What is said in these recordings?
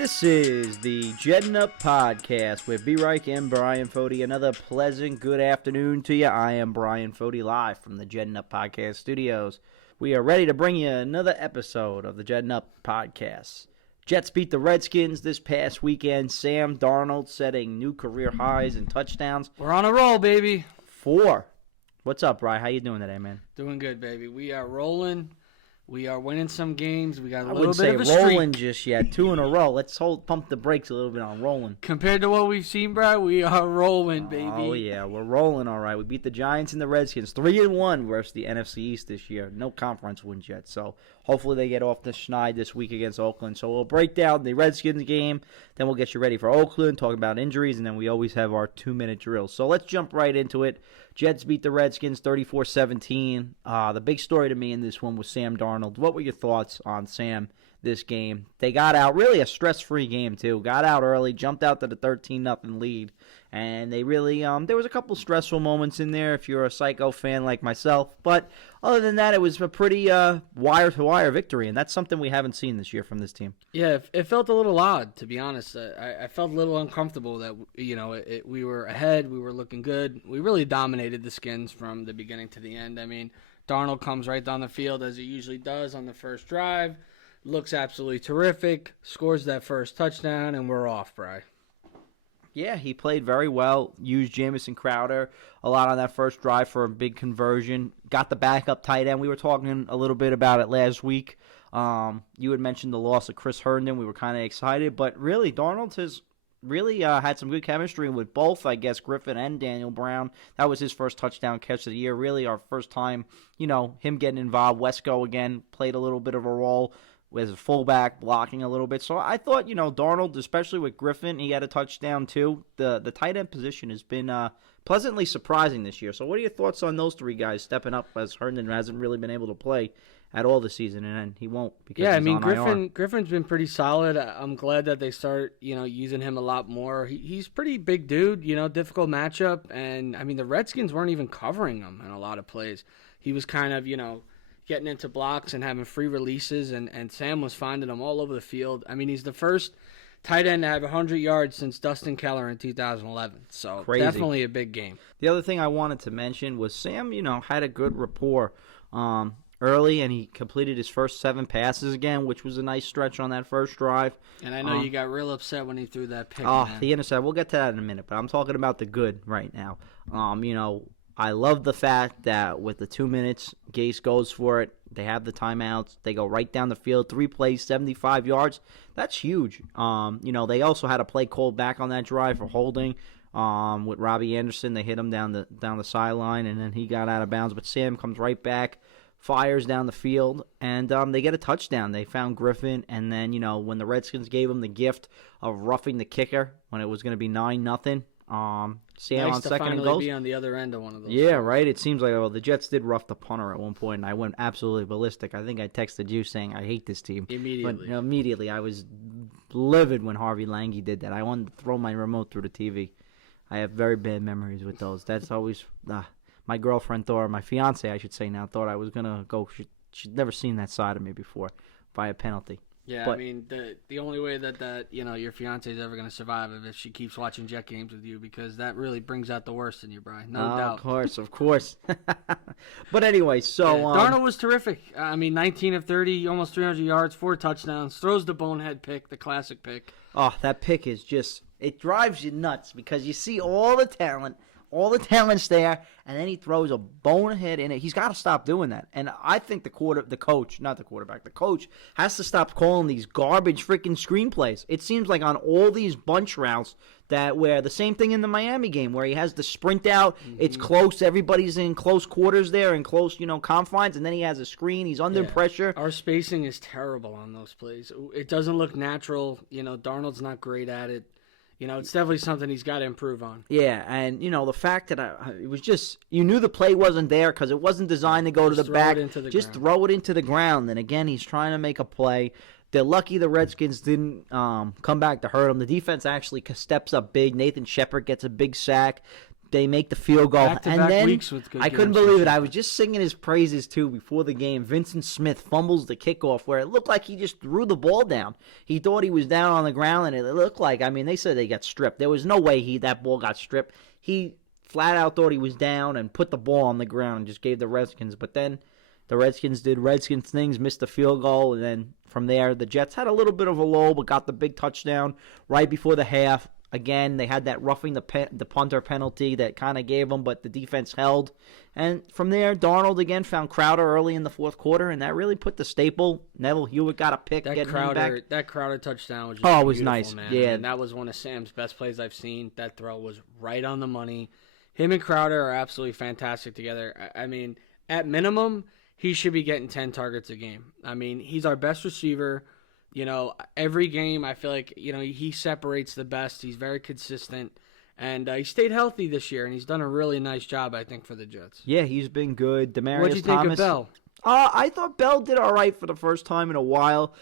This is the Jetting Up Podcast with B-Reich and Bryan Foti. Another pleasant good afternoon to you. I am Bryan Foti, live from the Jetting Up Podcast studios. We are ready to bring you another episode of the Jetting Up Podcast. Jets beat the Redskins this past weekend. Sam Darnold setting new career highs in touchdowns. We're on a roll, baby. 4. What's up, Bri? How you doing today, man? Doing good, baby. We are rolling. We are winning some games. We got I a little wouldn't bit of a say streak. rolling just yet. 2 in a row. Let's pump the brakes a little bit on rolling. Compared to what we've seen, bro, we are rolling, baby. Oh, yeah. We're rolling all right. We beat the Giants and the Redskins 3-1 versus the NFC East this year. No conference wins yet. So hopefully they get off the schneid this week against Oakland. So we'll break down the Redskins game. Then we'll get you ready for Oakland, talk about injuries, and then we always have our 2-minute drill. So let's jump right into it. Jets beat the Redskins 34-17. The big story to me in this one was Sam Darnold. What were your thoughts on Sam this game? They got out, really a stress-free game too. Got out early, jumped out to the 13-0 lead. And they really, there was a couple stressful moments in there if you're a Psycho fan like myself. But other than that, it was a pretty wire-to-wire victory. And that's something we haven't seen this year from this team. Yeah, it felt a little odd, to be honest. I felt a little uncomfortable that, we were ahead. We were looking good. We really dominated the Skins from the beginning to the end. I mean, Darnold comes right down the field as he usually does on the first drive. Looks absolutely terrific. Scores that first touchdown, and we're off, Bri. Yeah, he played very well. Used Jamison Crowder a lot on that first drive for a big conversion. Got the backup tight end. We were talking a little bit about it last week. You had mentioned the loss of Chris Herndon. We were kind of excited. But really, Darnold has really had some good chemistry with both, I guess, Griffin and Daniel Brown. That was his first touchdown catch of the year. Really our first time, him getting involved. Wesco, again, played a little bit of a role as a fullback, blocking a little bit. So I thought, Darnold, especially with Griffin, he had a touchdown too. The tight end position has been pleasantly surprising this year. So what are your thoughts on those three guys stepping up, as Herndon hasn't really been able to play at all this season, and he won't because he's on IR. Griffin's been pretty solid. I'm glad that they start, using him a lot more. He's pretty big dude, difficult matchup. And, the Redskins weren't even covering him in a lot of plays. He was kind of, getting into blocks and having free releases, and Sam was finding them all over the field. He's the first tight end to have 100 yards since Dustin Keller in 2011. So Crazy. Definitely a big game. The other thing I wanted to mention was Sam, had a good rapport early, and he completed his first 7 passes again, which was a nice stretch on that first drive. And I know you got real upset when he threw that pick. The intercept. We'll get to that in a minute, but I'm talking about the good right now. I love the fact that with the 2 minutes, Gase goes for it. They have the timeouts. They go right down the field. 3 plays, 75 yards. That's huge. They also had a play called back on that drive for holding with Robbie Anderson. They hit him down the sideline, and then he got out of bounds. But Sam comes right back, fires down the field, and they get a touchdown. They found Griffin, and then, when the Redskins gave him the gift of roughing the kicker when it was going to be 9-0, Sam nice on to second and finally goes. Be on the other end of one of those. Yeah, right. It seems like the Jets did rough the punter at one point, and I went absolutely ballistic. I think I texted you saying I hate this team. Immediately. But immediately, I was livid when Harvey Lange did that. I wanted to throw my remote through the TV. I have very bad memories with those. That's always my girlfriend thought, my fiance, I should say now, thought I was gonna go. She'd never seen that side of me before by a penalty. Yeah, but, the only way that your fiance is ever going to survive is if she keeps watching Jet games with you, because that really brings out the worst in you, Brian. No doubt. Of course. But anyway, so Darnold was terrific. 19 of 30, almost 300 yards, 4 touchdowns, throws the bonehead pick, the classic pick. Oh, that pick is just, it drives you nuts because you see all the talent's there, and then he throws a bonehead in it. He's got to stop doing that. And I think the coach has to stop calling these garbage freaking screenplays. It seems like on all these bunch routes where the same thing in the Miami game where he has the sprint out, it's close, everybody's in close quarters there and close, confines, and then he has a screen, he's under pressure. Our spacing is terrible on those plays. It doesn't look natural. Darnold's not great at it. It's definitely something he's got to improve on. Yeah, and, the fact that it was just, you knew the play wasn't there because it wasn't designed to go to the back. Just throw it into the ground. And, again, he's trying to make a play. They're lucky the Redskins didn't come back to hurt him. The defense actually steps up big. Nathan Shepard gets a big sack. They make the field goal, Back-to-back and then weeks with good I couldn't games. believe it. I was just singing his praises too before the game. Vincent Smith fumbles the kickoff where it looked like he just threw the ball down. He thought he was down on the ground, and it looked like, I mean, they said they got stripped. There was no way that ball got stripped. He flat out thought he was down and put the ball on the ground and just gave the Redskins. But then the Redskins did Redskins things, missed the field goal, and then from there the Jets had a little bit of a lull, but got the big touchdown right before the half. Again, they had that roughing the punter penalty that kind of gave them, but the defense held. And from there, Darnold again found Crowder early in the fourth quarter, and that really put the staple. Neville Hewitt got a pick. That Crowder touchdown was just it was beautiful, nice. Man. Yeah, And that was one of Sam's best plays I've seen. That throw was right on the money. Him and Crowder are absolutely fantastic together. I mean, at minimum, he should be getting 10 targets a game. I mean, he's our best receiver. You know, every game I feel like, you know, he separates the best. He's very consistent. And he stayed healthy this year, and he's done a really nice job, I think, for the Jets. Yeah, he's been good. Demaryius What'd you think Thomas, of Bell? I thought Bell did all right for the first time in a while.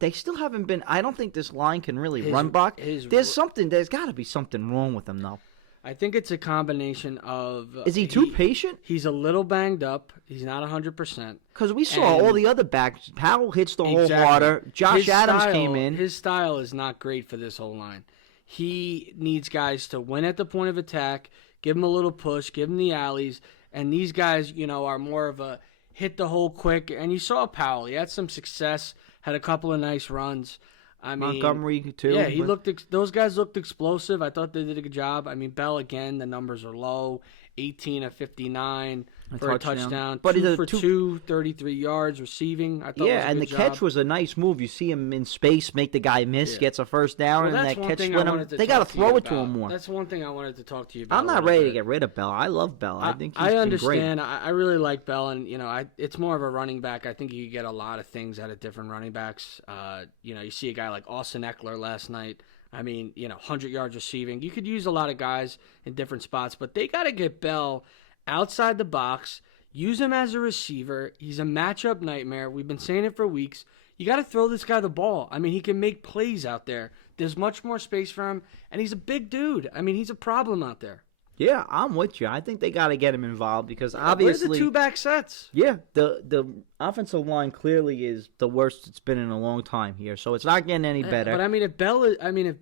They still haven't been. I don't think this line can really run block. There's got to be something wrong with him, though. I think it's a combination of... Is he too patient? He's a little banged up. He's not 100%. Because we saw all the other backs. Powell hits the hole harder. Josh Adams came in. His style is not great for this whole line. He needs guys to win at the point of attack, give him a little push, give him the alleys, and these guys, you know, are more of a hit the hole quick. And you saw Powell. He had some success, had a couple of nice runs. I mean, Montgomery too. Yeah, those guys looked explosive. I thought they did a good job. I mean, Bell again, the numbers are low, 18 of 59 for a touchdown, but 2 for 2, 33 yards receiving. I thought and the catch was a nice move. You see him in space, make the guy miss, gets a first down, and that catch split him. They got to throw it to him more. That's one thing I wanted to talk to you about. I'm not ready to get rid of Bell. I love Bell. I think he's understand. Been great. I really like Bell, and you know, it's more of a running back. I think you get a lot of things out of different running backs. You know, you see a guy like Austin Eckler last night. I mean, you know, 100 yards receiving. You could use a lot of guys in different spots, but they got to get Bell outside the box. Use him as a receiver. He's a matchup nightmare. We've been saying it for weeks. You got to throw this guy the ball. I mean, he can make plays out there. There's much more space for him, and he's a big dude. I mean, he's a problem out there. Yeah, I'm with you. I think they got to get him involved because obviously... Where's the 2-back sets? Yeah, the offensive line clearly is the worst it's been in a long time here, so it's not getting any better. But I mean, if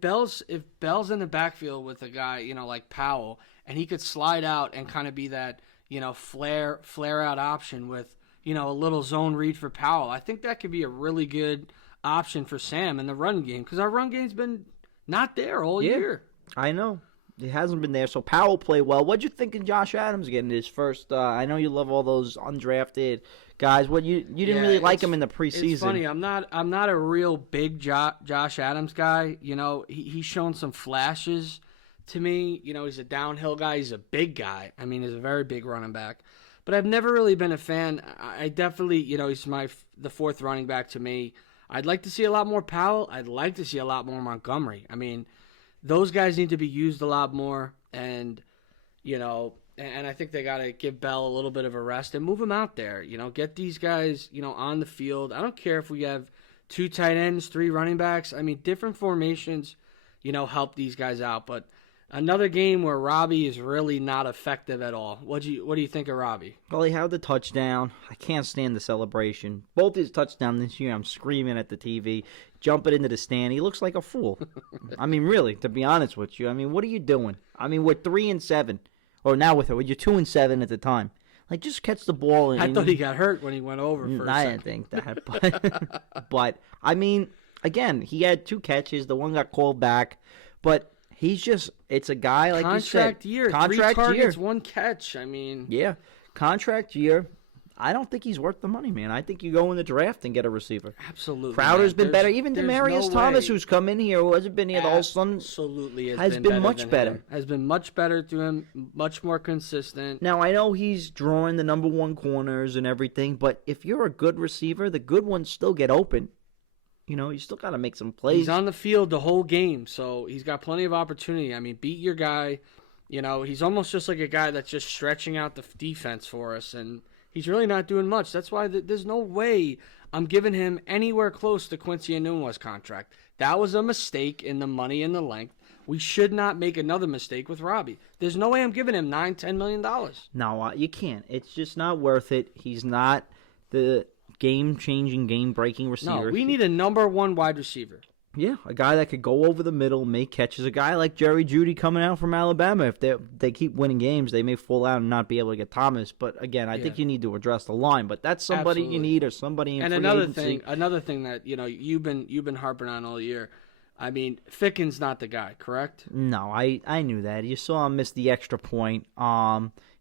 Bell's in the backfield with a guy, you know, like Powell, and he could slide out and kind of be that, you know, flare out option with, you know, a little zone read for Powell, I think that could be a really good option for Sam in the run game because our run game's been not there all year. I know. It hasn't been there, so Powell played well. What'd you think of Josh Adams getting his first? I know you love all those undrafted guys. What you didn't really like him in the preseason? It's funny. I'm not a real big Josh Adams guy. You know, he's shown some flashes to me. You know, he's a downhill guy. He's a big guy. I mean, he's a very big running back. But I've never really been a fan. I definitely, you know, he's the fourth running back to me. I'd like to see a lot more Powell. I'd like to see a lot more Montgomery. I mean, those guys need to be used a lot more, and you know, and I think they got to give Bell a little bit of a rest and move him out there. You know, get these guys, you know, on the field. I don't care if we have 2 tight ends, 3 running backs. I mean, different formations, you know, help these guys out. But another game where Robbie is really not effective at all. What do you think of Robbie? Well, he had the touchdown. I can't stand the celebration. Both his touchdowns this year, I'm screaming at the TV, jumping into the stand. He looks like a fool. I mean, really, to be honest with you. I mean, what are you doing? I mean, we're 3-7, or now with her, you're 2-7 at the time. Like, just catch the ball. I thought he got hurt when he went over for a second. I didn't think that, but I mean, again, he had 2 catches. The one got called back, but. He's just, it's a guy, like you said. Contract year. 3 targets, 1 catch. I mean. Yeah. Contract year. I don't think he's worth the money, man. I think you go in the draft and get a receiver. Absolutely. Crowder's been better. Even Demaryius Thomas, who's come in here, who hasn't been here the whole season. Absolutely. Has been much better. Has been much better to him, much more consistent. Now, I know he's drawing the number 1 corners and everything, but if you're a good receiver, the good ones still get open. You know, you still got to make some plays. He's on the field the whole game, so he's got plenty of opportunity. I mean, beat your guy. You know, he's almost just like a guy that's just stretching out the defense for us, and he's really not doing much. That's why there's no way I'm giving him anywhere close to Quincy Enunwa's contract. That was a mistake in the money and the length. We should not make another mistake with Robbie. There's no way I'm giving him $9-10 million. No, you can't. It's just not worth it. He's not the game-changing, game-breaking receiver. No, we need a number one wide receiver. Yeah, a guy that could go over the middle, make catches. A guy like Jerry Jeudy coming out from Alabama. If they keep winning games, they may fall out and not be able to get Thomas. But again, I think you need to address the line. But that's somebody you need, or somebody in free agency. Another thing that you've been harping on all year. I mean, Ficken's not the guy, correct? No, I knew that. You saw him miss the extra point.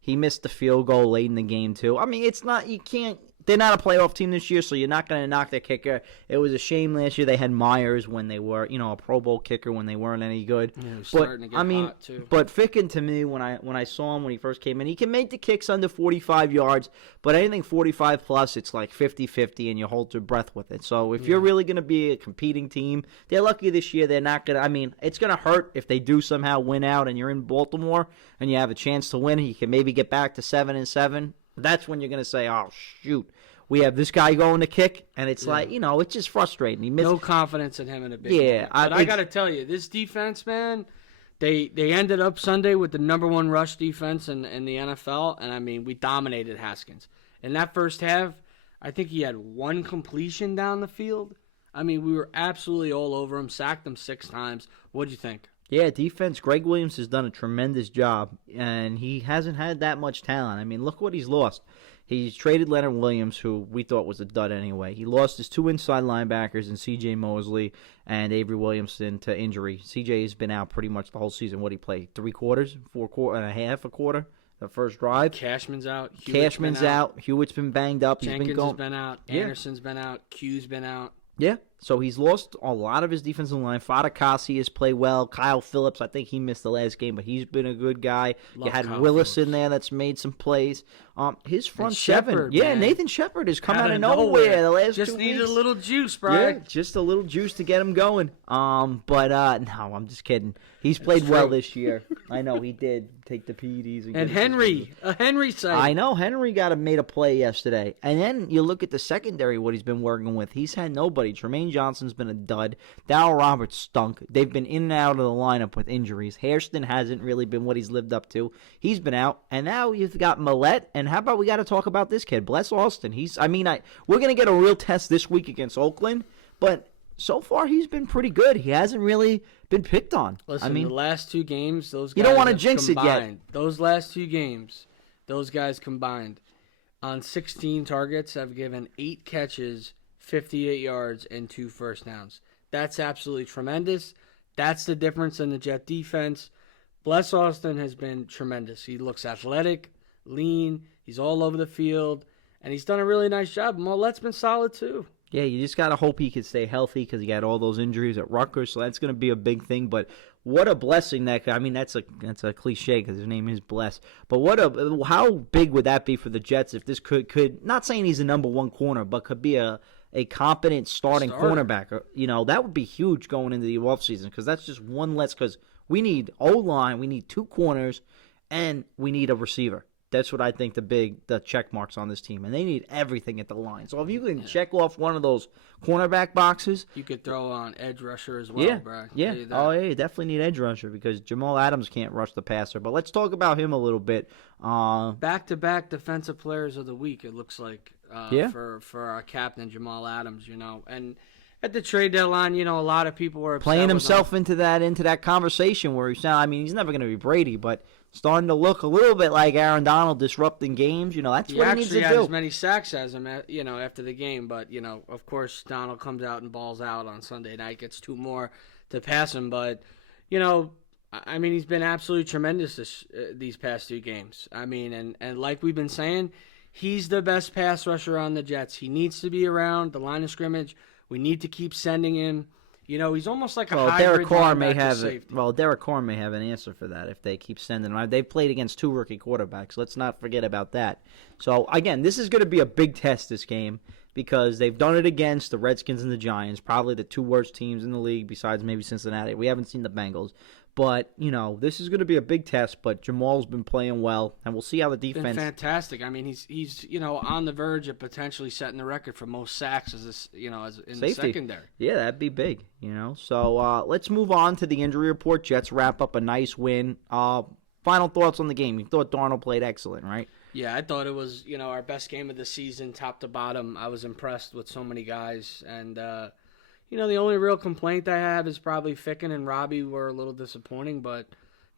He missed the field goal late in the game too. I mean, it's not, you can't. They're not a playoff team this year, so you're not going to knock their kicker. It was a shame last year they had Myers when they were, a Pro Bowl kicker when they weren't any good. Yeah, starting to get hot too. But Ficken, to me, when I saw him when he first came in, he can make the kicks under 45 yards, but anything 45 plus, it's like 50-50, and you hold your breath with it. So if you're really going to be a competing team, they're lucky this year. They're not going to. I mean, it's going to hurt if they do somehow win out, and you're in Baltimore, and you have a chance to win. You can maybe get back to 7-7. That's when you're going to say, oh, shoot, we have this guy going to kick, and it's like, it's just frustrating. He missed. No confidence in him in a big moment. But I got to tell you, this defense, man, they ended up Sunday with the number one rush defense in the NFL, and, I mean, we dominated Haskins. In that first half, I think he had one completion down the field. I mean, we were absolutely all over him, sacked him 6 times. What'd you think? Yeah, defense, Greg Williams has done a tremendous job, and he hasn't had that much talent. I mean, look what he's lost. He's traded Leonard Williams, who we thought was a dud anyway. He lost his 2 inside linebackers in C.J. Mosley and Avery Williamson to injury. C.J. has been out pretty much the whole season. What did he play? 3 quarters? 4 and a half a quarter? The first drive? Cashman's out. Cashman's out. Hewitt's been banged up. Jenkins has been out. Anderson's been out. Q's been out. Yeah, so he's lost a lot of his defensive line. Fatukasi has played well. Kyle Phillips, I think he missed the last game, but he's been a good guy. You had Kyle Willis Phillips in there that's made some plays. His front Shepard, seven. Yeah, man. Nathan Shepard has come out of nowhere the last 2 weeks. Just needed a little juice, Brian. Yeah, just a little juice to get him going. But no, I'm just kidding. He's played well this year. I know he did take the PEDs. And Henry side. I know Henry made a play yesterday. And then you look at the secondary, what he's been working with. He's had nobody. Tremaine Johnson's been a dud. Darryl Roberts stunk. They've been in and out of the lineup with injuries. Hairston hasn't really been what he's lived up to. He's been out. And now you've got Millette. And how about we got to talk about this kid, Bless Austin. We're going to get a real test this week against Oakland. But so far he's been pretty good. He hasn't really been picked on. Listen, the last 2 games, those guys you don't want to jinx combined. It yet. Those last 2 games, those guys combined on 16 targets have given 8 catches, 58 yards, and 2 first downs. That's absolutely tremendous. That's the difference in the Jet defense. Bless Austin has been tremendous. He looks athletic, lean. He's all over the field, and he's done a really nice job. Mollette's been solid too. Yeah, you just got to hope he can stay healthy because he had all those injuries at Rutgers, so that's going to be a big thing. But what a blessing that's a cliche because his name is Bless. But how big would that be for the Jets if this could not saying he's a number 1 corner, but could be a competent starting cornerback. That would be huge going into the offseason because that's just one less because we need O-line, we need 2 corners, and we need a receiver. That's what I think the check marks on this team, and they need everything at the line. So if you can check off one of those cornerback boxes, you could throw on edge rusher as well, yeah, bro. Yeah. Oh, yeah, you definitely need edge rusher because Jamal Adams can't rush the passer. But let's talk about him a little bit. Back-to-back defensive players of the week. It looks like for our captain Jamal Adams. And at the trade deadline, a lot of people were upset playing himself with into that conversation where he's he's never going to be Brady, but starting to look a little bit like Aaron Donald disrupting games. That's what he needs to do. He actually had as many sacks as him, after the game. But, of course, Donald comes out and balls out on Sunday night, gets 2 more to pass him. But, he's been absolutely tremendous these past 2 games. And like we've been saying, he's the best pass rusher on the Jets. He needs to be around the line of scrimmage. We need to keep sending him. He's almost like a hybrid Derek Carr may have safety. Derek Carr may have an answer for that if they keep sending him. They've played against 2 rookie quarterbacks. Let's not forget about that. So, again, this is going to be a big test, this game, because they've done it against the Redskins and the Giants, probably the 2 worst teams in the league besides maybe Cincinnati. We haven't seen the Bengals. But, this is going to be a big test, but Jamal's been playing well, and we'll see how the defense... Been fantastic. I mean, he's on the verge of potentially setting the record for most sacks as in the secondary. Yeah, that'd be big, So let's move on to the injury report. Jets wrap up a nice win. Final thoughts on the game. You thought Darnold played excellent, right? Yeah, I thought it was, our best game of the season, top to bottom. I was impressed with so many guys, and the only real complaint I have is probably Ficken and Robbie were a little disappointing, but,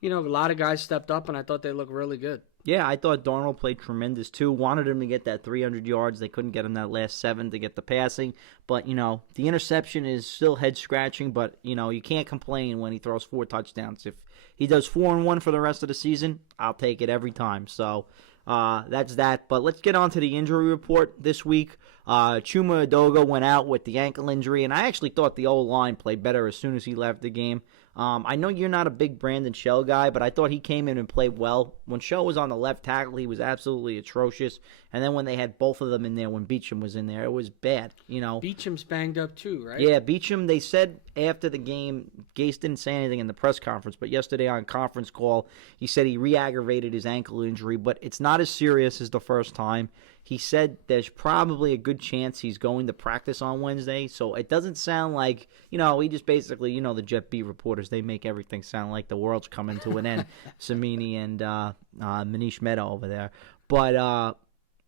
a lot of guys stepped up, and I thought they looked really good. Yeah, I thought Darnold played tremendous, too. Wanted him to get that 300 yards. They couldn't get him that last 7 to get the passing. But, the interception is still head-scratching, but, you can't complain when he throws 4 touchdowns. If he does 4-1 for the rest of the season, I'll take it every time. So, that's that. But let's get on to the injury report this week. Chuma Edoga went out with the ankle injury, and I actually thought the O-line played better as soon as he left the game. I know you're not a big Brandon Shell guy, but I thought he came in and played well. When Shell was on the left tackle, he was absolutely atrocious. And then when they had both of them in there, when Beachum was in there, it was bad, Beachum's banged up too, right? Yeah, Beachum, they said after the game, Gase didn't say anything in the press conference, but yesterday on conference call, he said he re-aggravated his ankle injury, but it's not as serious as the first time. He said there's probably a good chance he's going to practice on Wednesday, so it doesn't sound like, he just basically, the Jet Beat reporters, they make everything sound like the world's coming to an end. Samini and Manish Mehta over there. But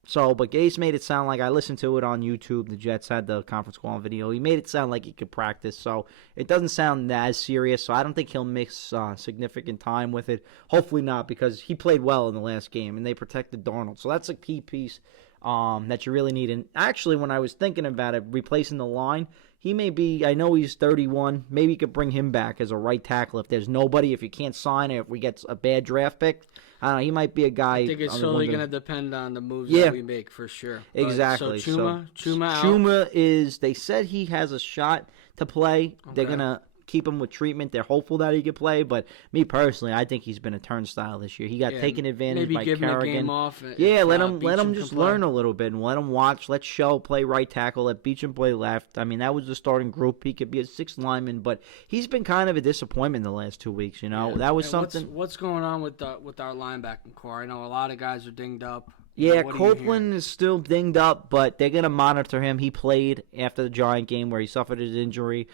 Gase made it sound like, I listened to it on YouTube, the Jets had the conference call on video, he made it sound like he could practice, so it doesn't sound as serious, so I don't think he'll miss significant time with it. Hopefully not, because he played well in the last game, and they protected Darnold, so that's a key piece that you really need. And actually, when I was thinking about it, replacing the line, he may be, I know he's 31, maybe you could bring him back as a right tackle if there's nobody, if you can't sign it, if we get a bad draft pick. I don't know, he might be a guy. I think it's solely going to depend on the moves that we make, for sure. Exactly. So Chuma out. Chuma is, they said he has a shot to play. Okay. They're going to keep him with treatment. They're hopeful that he could play, but me personally, I think he's been a turnstile this year. He got taken advantage by Kerrigan. Maybe give him a game off. Let him just learn a little bit and let him watch. Let Shell play right tackle. Let Beachum play left. I mean, that was the starting group. He could be a 6th lineman, but he's been kind of a disappointment the last 2 weeks. That was something. What's going on with our linebacking core? I know a lot of guys are dinged up. Yeah, Copeland is still dinged up, but they're going to monitor him. He played after the Giant game where he suffered his injury.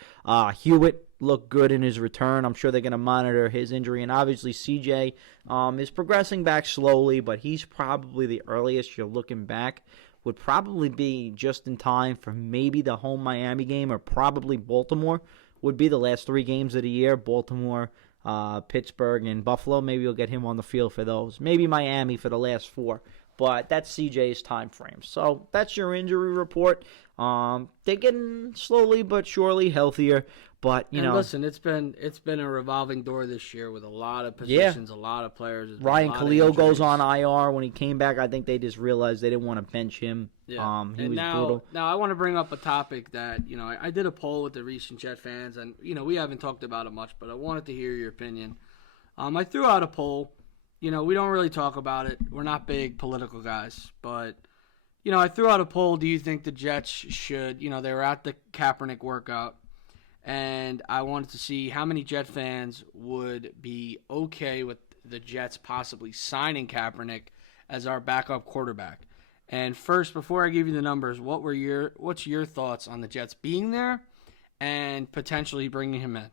Hewitt looked good in his return. I'm sure they're going to monitor his injury. And obviously CJ is progressing back slowly, but he's probably the earliest you're looking back. Would probably be just in time for maybe the home Miami game or probably Baltimore. Would be the last 3 games of the year. Baltimore, Pittsburgh, and Buffalo. Maybe you'll get him on the field for those. Maybe Miami for the last 4. But that's CJ's time frame. So that's your injury report. They're getting slowly but surely healthier. But listen, it's been a revolving door this year with a lot of positions, a lot of players. Ryan Khalil goes on IR. When he came back, I think they just realized they didn't want to bench him. Yeah. He was brutal. Now I want to bring up a topic that I did a poll with the recent Jet fans, and we haven't talked about it much, but I wanted to hear your opinion. I threw out a poll. We don't really talk about it. We're not big political guys. But, I threw out a poll. Do you think the Jets should, they were at the Kaepernick workout, and I wanted to see how many Jet fans would be okay with the Jets possibly signing Kaepernick as our backup quarterback. And first, before I give you the numbers, what's your thoughts on the Jets being there and potentially bringing him in?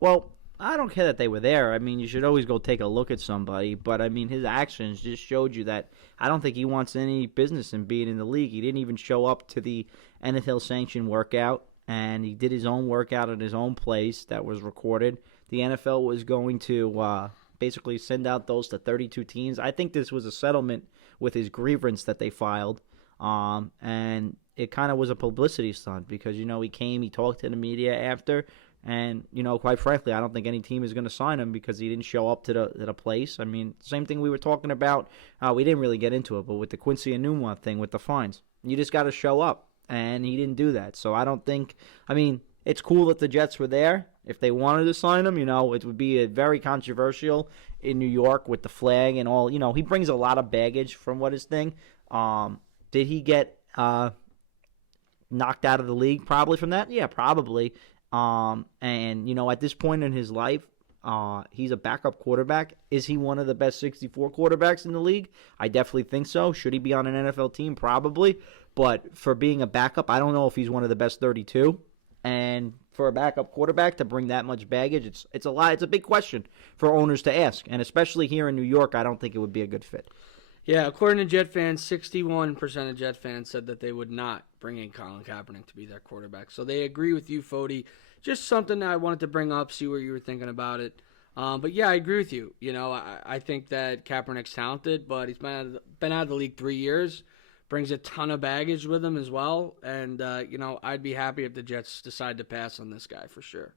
Well, I don't care that they were there. I mean, you should always go take a look at somebody. But, I mean, his actions just showed you that I don't think he wants any business in being in the league. He didn't even show up to the NFL-sanctioned workout, and he did his own workout at his own place that was recorded. The NFL was going to basically send out those to 32 teams. I think this was a settlement with his grievance that they filed, and it kind of was a publicity stunt because, he came, he talked to the media after. And, quite frankly, I don't think any team is going to sign him because he didn't show up to the place. I mean, same thing we were talking about. We didn't really get into it, but with the Quincy Enunwa thing with the fines. You just got to show up, and he didn't do that. So I don't think – I mean, it's cool that the Jets were there. If they wanted to sign him, it would be very controversial in New York with the flag and all. He brings a lot of baggage from what his thing. Did he get knocked out of the league probably from that? Yeah, probably. And, at this point in his life, He's a backup quarterback. Is he one of the best 64 quarterbacks in the league? I definitely think so. Should he be on an NFL team? Probably. But for being a backup, I don't know if he's one of the best 32. And for a backup quarterback to bring that much baggage, it's a lot. It's a big question for owners to ask. And especially here in New York, I don't think it would be a good fit. Yeah, according to Jet fans, 61% of Jet fans said that they would not bring in Colin Kaepernick to be their quarterback. So they agree with you, Foti. Just something that I wanted to bring up, see what you were thinking about it. But yeah, I agree with you. You know, I think that Kaepernick's talented, but he's been out of the league 3 years. Brings a ton of baggage with him as well. And, you know, I'd be happy if the Jets decide to pass on this guy for sure.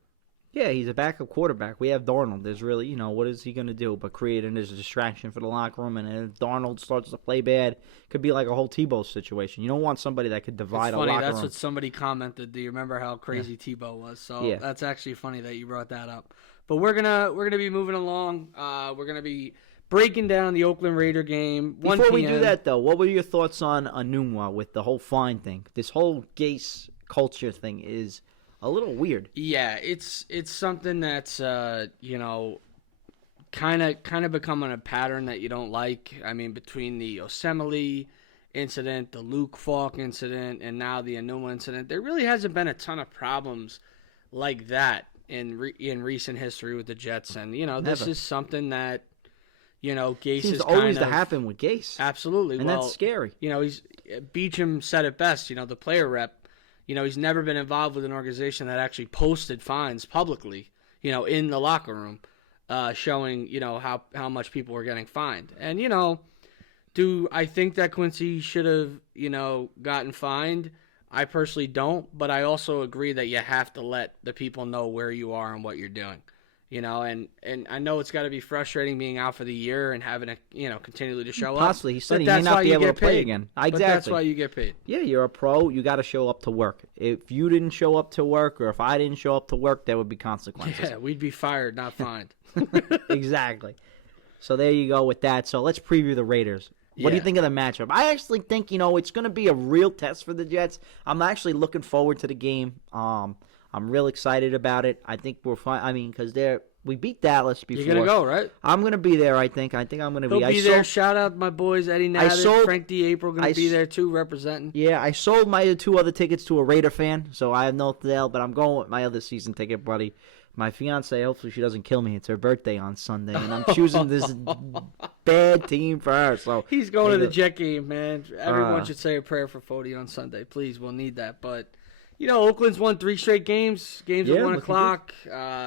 Yeah, he's a backup quarterback. We have Darnold. There's really, what is he going to do but create a distraction for the locker room? And if Darnold starts to play bad, it could be like a whole Tebow situation. You don't want somebody that could divide a locker room. That's what somebody commented. Do you remember how crazy Tebow was? So that's actually funny that you brought that up. But we're gonna be moving along. We're gonna be breaking down the Oakland Raider game. Before we do that, though, what were your thoughts on Enunwa with the whole fine thing? This whole Gase culture thing is a little weird. Yeah, it's something that's kind of becoming a pattern that you don't like. I mean, between the Osemele incident, the Luke Falk incident, and now the Enunwa incident, there really hasn't been a ton of problems like that in recent history with the Jets. And this is something that Gase seems is always to happen with Gase. Absolutely, and that's scary. Beecham said it best. The player rep. He's never been involved with an organization that actually posted fines publicly, in the locker room, showing, how much people were getting fined. And, do I think that Quincy should have, gotten fined? I personally don't, but I also agree that you have to let the people know where you are and what you're doing. And I know it's got to be frustrating being out for the year and having to, continually to show up. Possibly. He said he may not be able to play again. Exactly. But that's why you get paid. Yeah, you're a pro. You got to show up to work. If you didn't show up to work or if I didn't show up to work, there would be consequences. Yeah, we'd be fired, not fined. Exactly. So there you go with that. So let's preview the Raiders. What do you think of the matchup? I actually think, it's going to be a real test for the Jets. I'm actually looking forward to the game. I'm real excited about it. I think we're fine. I mean, because we beat Dallas before. You're going to go, right? I'm going to be there, I think. I think I'm going to be. He'll be there. Shout out my boys, Eddie Nadded, Frank DiApril going to be there, too, representing. Yeah, I sold my 2 other tickets to a Raider fan, so I have no tell, but I'm going with my other season ticket, buddy. My fiance, hopefully she doesn't kill me. It's her birthday on Sunday, and I'm choosing this bad team for her. So he's going to the Jet game, man. Everyone should say a prayer for Foti on Sunday. Please, we'll need that. But, Oakland's won 3 straight games. Games at 1 o'clock.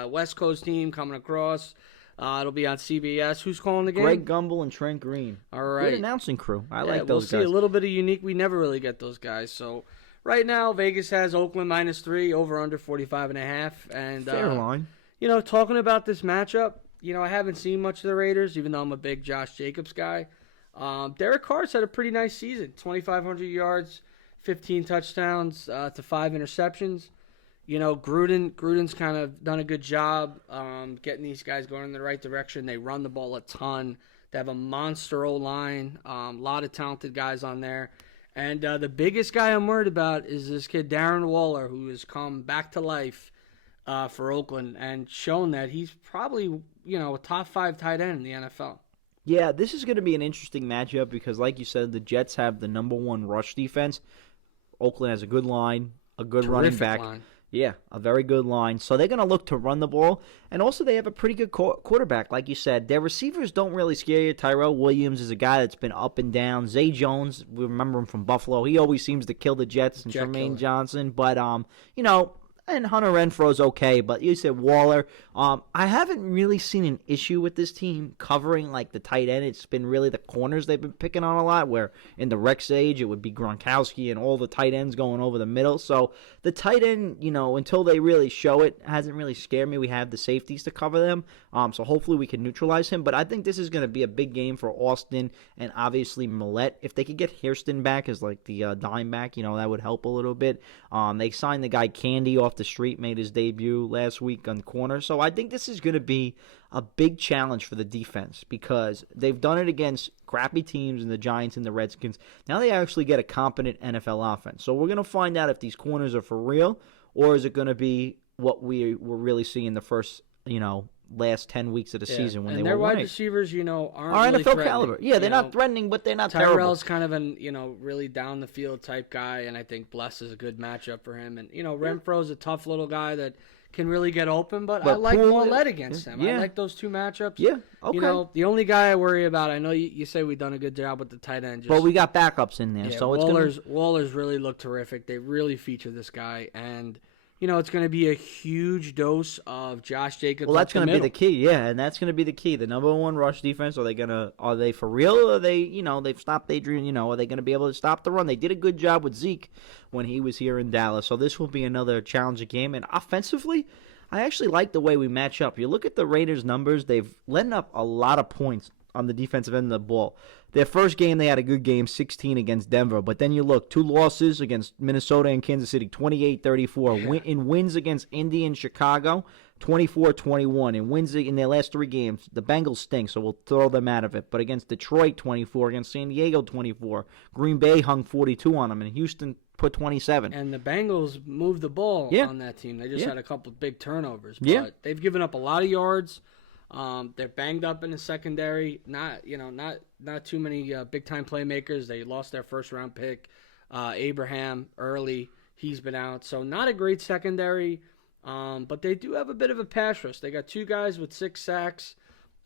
West Coast team coming across. It'll be on CBS. Who's calling the game? Greg Gumbel and Trent Green. All right. Good announcing crew. I like those guys. We'll see a little bit of unique. We never really get those guys, so... Right now, Vegas has Oakland -3, over under 45.5. And fair line. Talking about this matchup, I haven't seen much of the Raiders, even though I'm a big Josh Jacobs guy. Derek Carr's had a pretty nice season, 2,500 yards, 15 touchdowns to 5 interceptions. Gruden's kind of done a good job getting these guys going in the right direction. They run the ball a ton. They have a monster O-line, a lot of talented guys on there. And the biggest guy I'm worried about is this kid, Darren Waller, who has come back to life for Oakland and shown that he's probably, a top 5 tight end in the NFL. Yeah, this is going to be an interesting matchup because, like you said, the Jets have the number 1 rush defense. Oakland has a good line, a good running back. Line. Yeah, a very good line. So they're going to look to run the ball. And also they have a pretty good quarterback, like you said. Their receivers don't really scare you. Tyrell Williams is a guy that's been up and down. Zay Jones, we remember him from Buffalo. He always seems to kill the Jets and Tremaine Johnson. But, and Hunter Renfro's okay, but you said Waller. I haven't really seen an issue with this team covering like the tight end. It's been really the corners they've been picking on a lot, where in the Rex age it would be Gronkowski and all the tight ends going over the middle. So the tight end, until they really show it, hasn't really scared me. We have the safeties to cover them, so hopefully we can neutralize him. But I think this is going to be a big game for Austin and obviously Millette. If they could get Hairston back as like the dime back, that would help a little bit. They signed the guy Candy off the street, made his debut last week on corner. So I think this is going to be a big challenge for the defense because they've done it against crappy teams in the Giants and the Redskins. Now they actually get a competent NFL offense. So we're going to find out if these corners are for real or is it going to be what we were really seeing the first, last 10 weeks of the season when and they their were wide winning. receivers, aren't Are really NFL threatening. caliber. Yeah, they're not threatening, but they're not terrible. Tyrell's kind of an, really down the field type guy, and I think Bless is a good matchup for him. And, Renfro's a tough little guy that can really get open, but I like Mollett against him. Yeah. I like those two matchups. Yeah, okay. The only guy I worry about, I know you say we've done a good job with the tight end. But we got backups in there, so Waller's really looked terrific. They really feature this guy, and it's going to be a huge dose of Josh Jacobs. Well, that's going to be the key, yeah, and that's going to be the key. The number one rush defense. Are they for real? Or are they, they've stopped Adrian? Are they going to be able to stop the run? They did a good job with Zeke when he was here in Dallas. So this will be another challenging game. And offensively, I actually like the way we match up. You look at the Raiders' numbers; they've let up a lot of points on the defensive end of the ball. Their first game, they had a good game, 16 against Denver. But then you look, 2 losses against Minnesota and Kansas City, 28-34. In wins against Indy and Chicago, 24-21. In wins in their last 3 games, the Bengals stink, so we'll throw them out of it. But against Detroit, 24. Against San Diego, 24. Green Bay hung 42 on them, and Houston put 27. And the Bengals moved the ball on that team. They just had a couple of big turnovers. But they've given up a lot of yards. They're banged up in the secondary. Not too many big time playmakers. They lost their first round pick, Abraham early. He's been out, so not a great secondary. But they do have a bit of a pass rush. They got 2 guys with 6 sacks,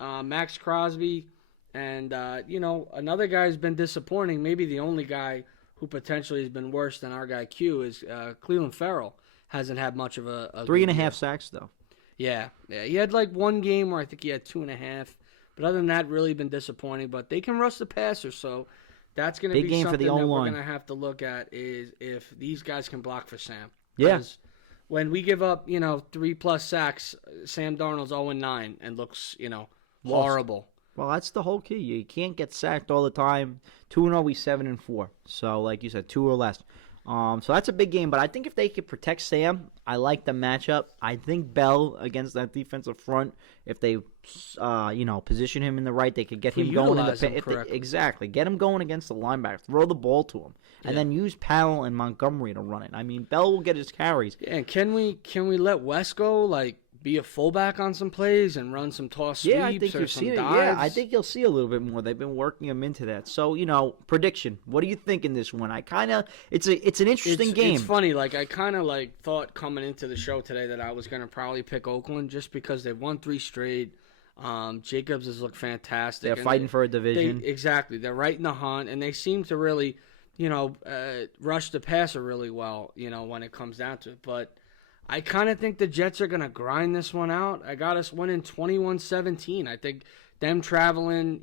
Max Crosby, and another guy who's been disappointing. Maybe the only guy who potentially has been worse than our guy Q is Cleveland Farrell. Hasn't had much of a 3.5 sacks though. Yeah. He had like 1 game where I think he had 2.5. But other than that, really been disappointing. But they can rush the passer, so that's going to be something that we're going to have to look at is if these guys can block for Sam. Yeah. When we give up, 3+ sacks, Sam Darnold's 0-9 and looks, horrible. Well, that's the whole key. You can't get sacked all the time. 2-0, we 7-4. So, like you said, 2 or less. So that's a big game, but I think if they could protect Sam, I like the matchup. I think Bell against that defensive front, if they, position him in the right, they could get him going in the exactly, get him going against the linebacker, throw the ball to him, and then use Powell and Montgomery to run it. I mean, Bell will get his carries. Yeah, and can we let West go be a fullback on some plays and run some toss sweeps I think or some dives? Yeah, I think you'll see a little bit more. They've been working him into that. So, prediction. What do you think in this one? It's an interesting game. It's funny. I kind of thought coming into the show today that I was going to probably pick Oakland just because they've won 3 straight. Jacobs has looked fantastic. They're fighting for a division. Exactly. They're right in the hunt, and they seem to really, rush the passer really well, when it comes down to it. But I kind of think the Jets are going to grind this one out. I got us winning 21-17. I think them traveling,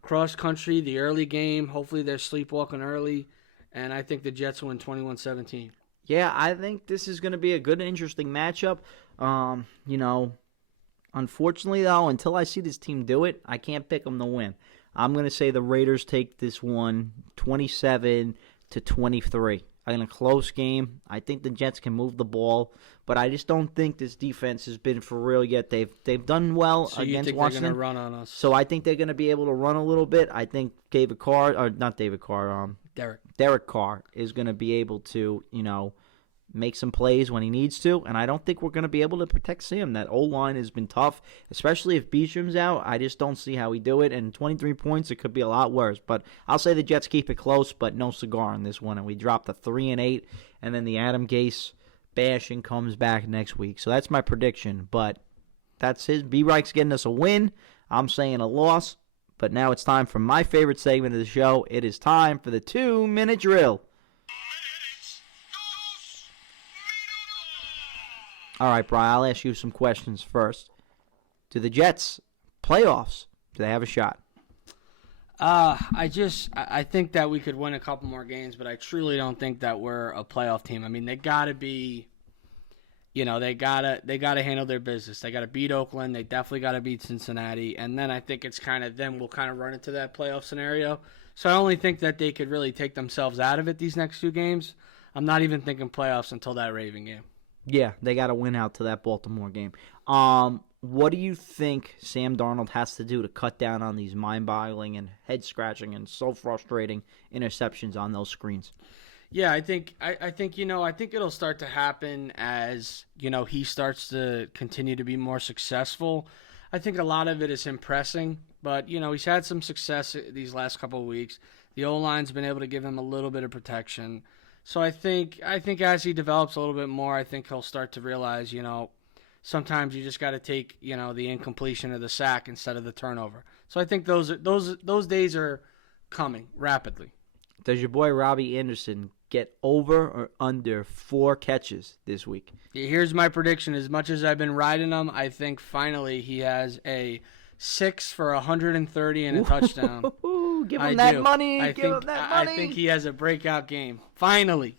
cross country, the early game, hopefully they're sleepwalking early, and I think the Jets win 21-17. Yeah, I think this is going to be a good, interesting matchup. Unfortunately, though, until I see this team do it, I can't pick them to win. I'm going to say the Raiders take this one 27-23. In a close game, I think the Jets can move the ball, but I just don't think this defense has been for real yet. They've done well against Washington. They're going to run on us? So I think they're going to be able to run a little bit. I think Derek Carr is going to be able to, make some plays when he needs to, and I don't think we're going to be able to protect Sam. That O-line has been tough, especially if Beacham's out. I just don't see how we do it, and 23 points, it could be a lot worse. But I'll say the Jets keep it close, but no cigar in this one, and we drop the 3-8, and then the Adam Gase bashing comes back next week. So that's my prediction, but that's his. B-Reich's getting us a win. I'm saying a loss, but now it's time for my favorite segment of the show. It is time for the 2-minute drill. All right, Brian, I'll ask you some questions first. Do the Jets, playoffs, do they have a shot? I think that we could win a couple more games, but I truly don't think that we're a playoff team. I mean, they got to be, they got to handle their business. They got to beat Oakland. They definitely got to beat Cincinnati. And then I think it's kind of them will kind of run into that playoff scenario. So I only think that they could really take themselves out of it these next 2 games. I'm not even thinking playoffs until that Raven game. Yeah, they got to win out to that Baltimore game. What do you think Sam Darnold has to do to cut down on these mind-boggling and head-scratching and so frustrating interceptions on those screens? Yeah, I think it'll start to happen as, he starts to continue to be more successful. I think a lot of it is him pressing, but, he's had some success these last couple of weeks. The O-line's been able to give him a little bit of protection. So I think as he develops a little bit more, I think he'll start to realize, sometimes you just got to take, the incompletion of the sack instead of the turnover. So I think those days are coming rapidly. Does your boy Robbie Anderson get over or under 4 catches this week? Here's my prediction. As much as I've been riding him, I think finally he has a 6 for 130 and a touchdown. Give him that money. I think he has a breakout game. Finally.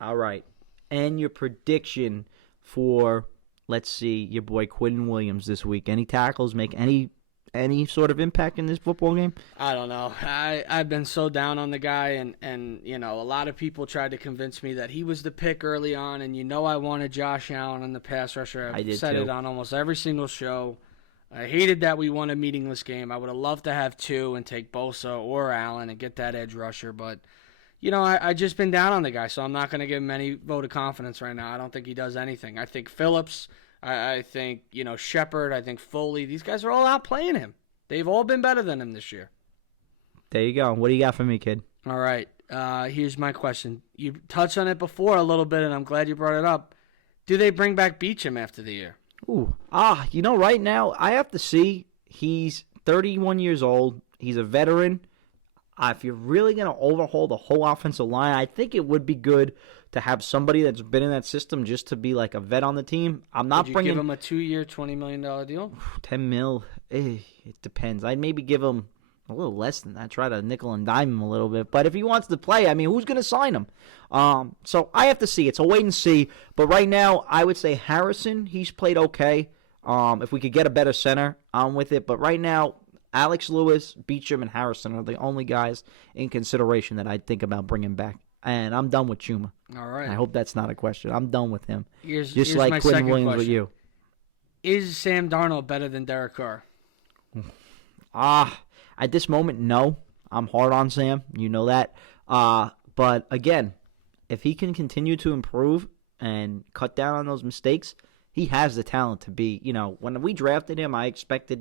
All right. And your prediction for, let's see, your boy Quinn Williams this week. Any tackles make any sort of impact in this football game? I don't know. I've been so down on the guy, and a lot of people tried to convince me that he was the pick early on, and I wanted Josh Allen in the pass rusher. I did said too. It on almost every single show. I hated that we won a meaningless game. I would have loved to have 2 and take Bosa or Allen and get that edge rusher, but I just been down on the guy, so I'm not going to give him any vote of confidence right now. I don't think he does anything. I think Phillips, I think, Shepard, I think Foley, these guys are all outplaying him. They've all been better than him this year. There you go. What do you got for me, kid? All right. Here's my question. You touched on it before a little bit, and I'm glad you brought it up. Do they bring back Beachum after the year? Ooh. Right now, I have to see. He's 31 years old. He's a veteran. If you're really going to overhaul the whole offensive line, I think it would be good to have somebody that's been in that system just to be like a vet on the team. I'm not bringing. Give him a 2-year, $20 million deal? 10 mil. It depends. I'd maybe give him a little less than that. Try to nickel and dime him a little bit. But if he wants to play, who's going to sign him? So I have to see. It's a wait and see. But right now, I would say Harrison, he's played okay. If we could get a better center, I'm with it. But right now, Alex Lewis, Beachum, and Harrison are the only guys in consideration that I'd think about bringing back. And I'm done with Chuma. All right. I hope that's not a question. I'm done with him. Here's like my Quinn second Williams question. with you. Is Sam Darnold better than Derek Carr? At this moment, no. I'm hard on Sam. You know that. But again, if he can continue to improve and cut down on those mistakes, he has the talent to be, when we drafted him, I expected,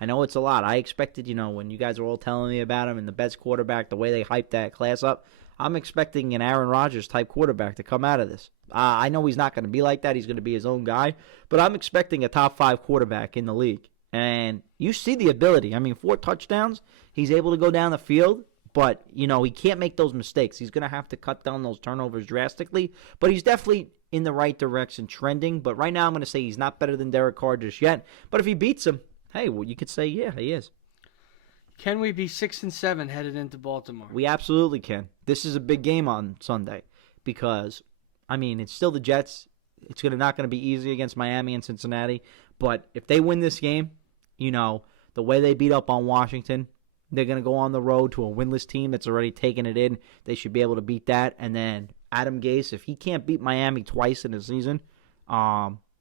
I know it's a lot. I expected, when you guys were all telling me about him and the best quarterback, the way they hyped that class up, I'm expecting an Aaron Rodgers type quarterback to come out of this. I know he's not going to be like that. He's going to be his own guy. But I'm expecting a top 5 quarterback in the league. And you see the ability. 4 touchdowns. He's able to go down the field. But, he can't make those mistakes. He's going to have to cut down those turnovers drastically. But he's definitely in the right direction, trending. But right now I'm going to say he's not better than Derek Carr just yet. But if he beats him, hey, well, you could say, yeah, he is. Can we be 6-7 headed into Baltimore? We absolutely can. This is a big game on Sunday because, it's still the Jets. It's not going to be easy against Miami and Cincinnati. But if they win this game, the way they beat up on Washington, they're going to go on the road to a winless team that's already taken it in. They should be able to beat that. And then Adam Gase, if he can't beat Miami twice in a season,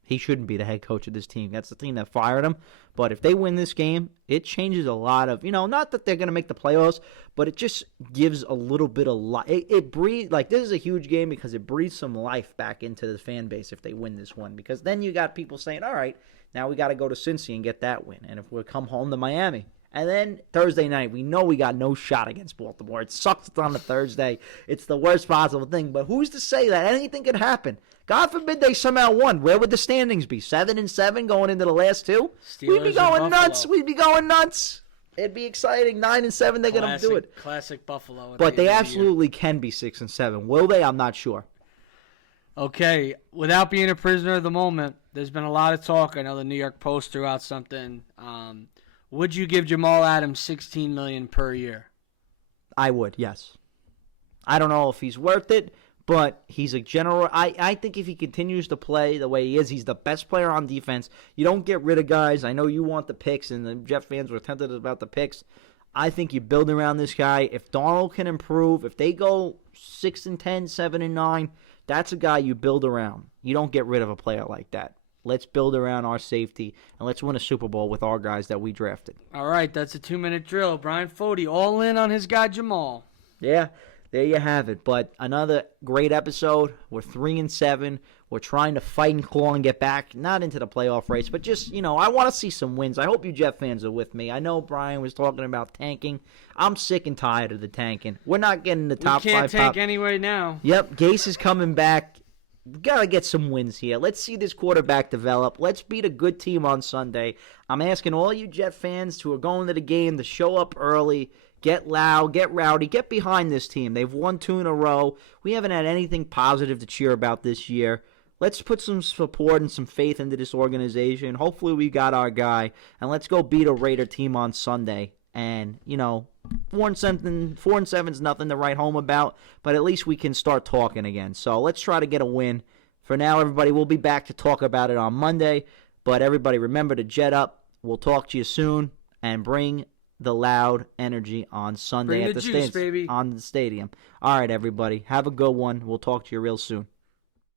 he shouldn't be the head coach of this team. That's the team that fired him. But if they win this game, it changes a lot of, not that they're going to make the playoffs, but it just gives a little bit of life. It breathes, this is a huge game because it breathes some life back into the fan base if they win this one. Because then you got people saying, all right, now we got to go to Cincy and get that win. And if we come home to Miami. And then Thursday night, we know we got no shot against Baltimore. It sucks it's on a Thursday. It's the worst possible thing. But who's to say that anything could happen? God forbid they somehow won. Where would the standings be? 7-7 going into the last 2? We'd be going nuts. We'd be going nuts. It'd be exciting. 9-7, they're going to do it. Classic Buffalo. But they absolutely can be 6-7. Will they? I'm not sure. Okay, without being a prisoner of the moment, there's been a lot of talk. I know the New York Post threw out something. Would you give Jamal Adams $16 million per year? I would, yes. I don't know if he's worth it, but he's a general. I think if he continues to play the way he is, he's the best player on defense. You don't get rid of guys. I know you want the picks, and the Jet fans were tempted about the picks. I think you build around this guy. If Donald can improve, if they go 6-10, 7-9, that's a guy you build around. You don't get rid of a player like that. Let's build around our safety, and let's win a Super Bowl with our guys that we drafted. All right, that's a 2-minute drill. Bryan Foti all in on his guy Jamal. Yeah, there you have it. But another great episode. We're 3-7. We're trying to fight and claw and get back, not into the playoff race, but just, I want to see some wins. I hope you Jet fans are with me. I know Brian was talking about tanking. I'm sick and tired of the tanking. We're not getting the top 5. We can't tank anyway now. Yep, Gase is coming back. We got to get some wins here. Let's see this quarterback develop. Let's beat a good team on Sunday. I'm asking all you Jet fans who are going to the game to show up early. Get loud, get rowdy, get behind this team. They've won 2 in a row. We haven't had anything positive to cheer about this year. Let's put some support and some faith into this organization. Hopefully we got our guy. And let's go beat a Raider team on Sunday. And, 4-7 is nothing to write home about. But at least we can start talking again. So let's try to get a win. For now, everybody, we'll be back to talk about it on Monday. But everybody, remember to jet up. We'll talk to you soon. And bring the loud energy on Sunday Bring at the the juice, baby. on the stadium. All right, everybody. Have a good one. We'll talk to you real soon.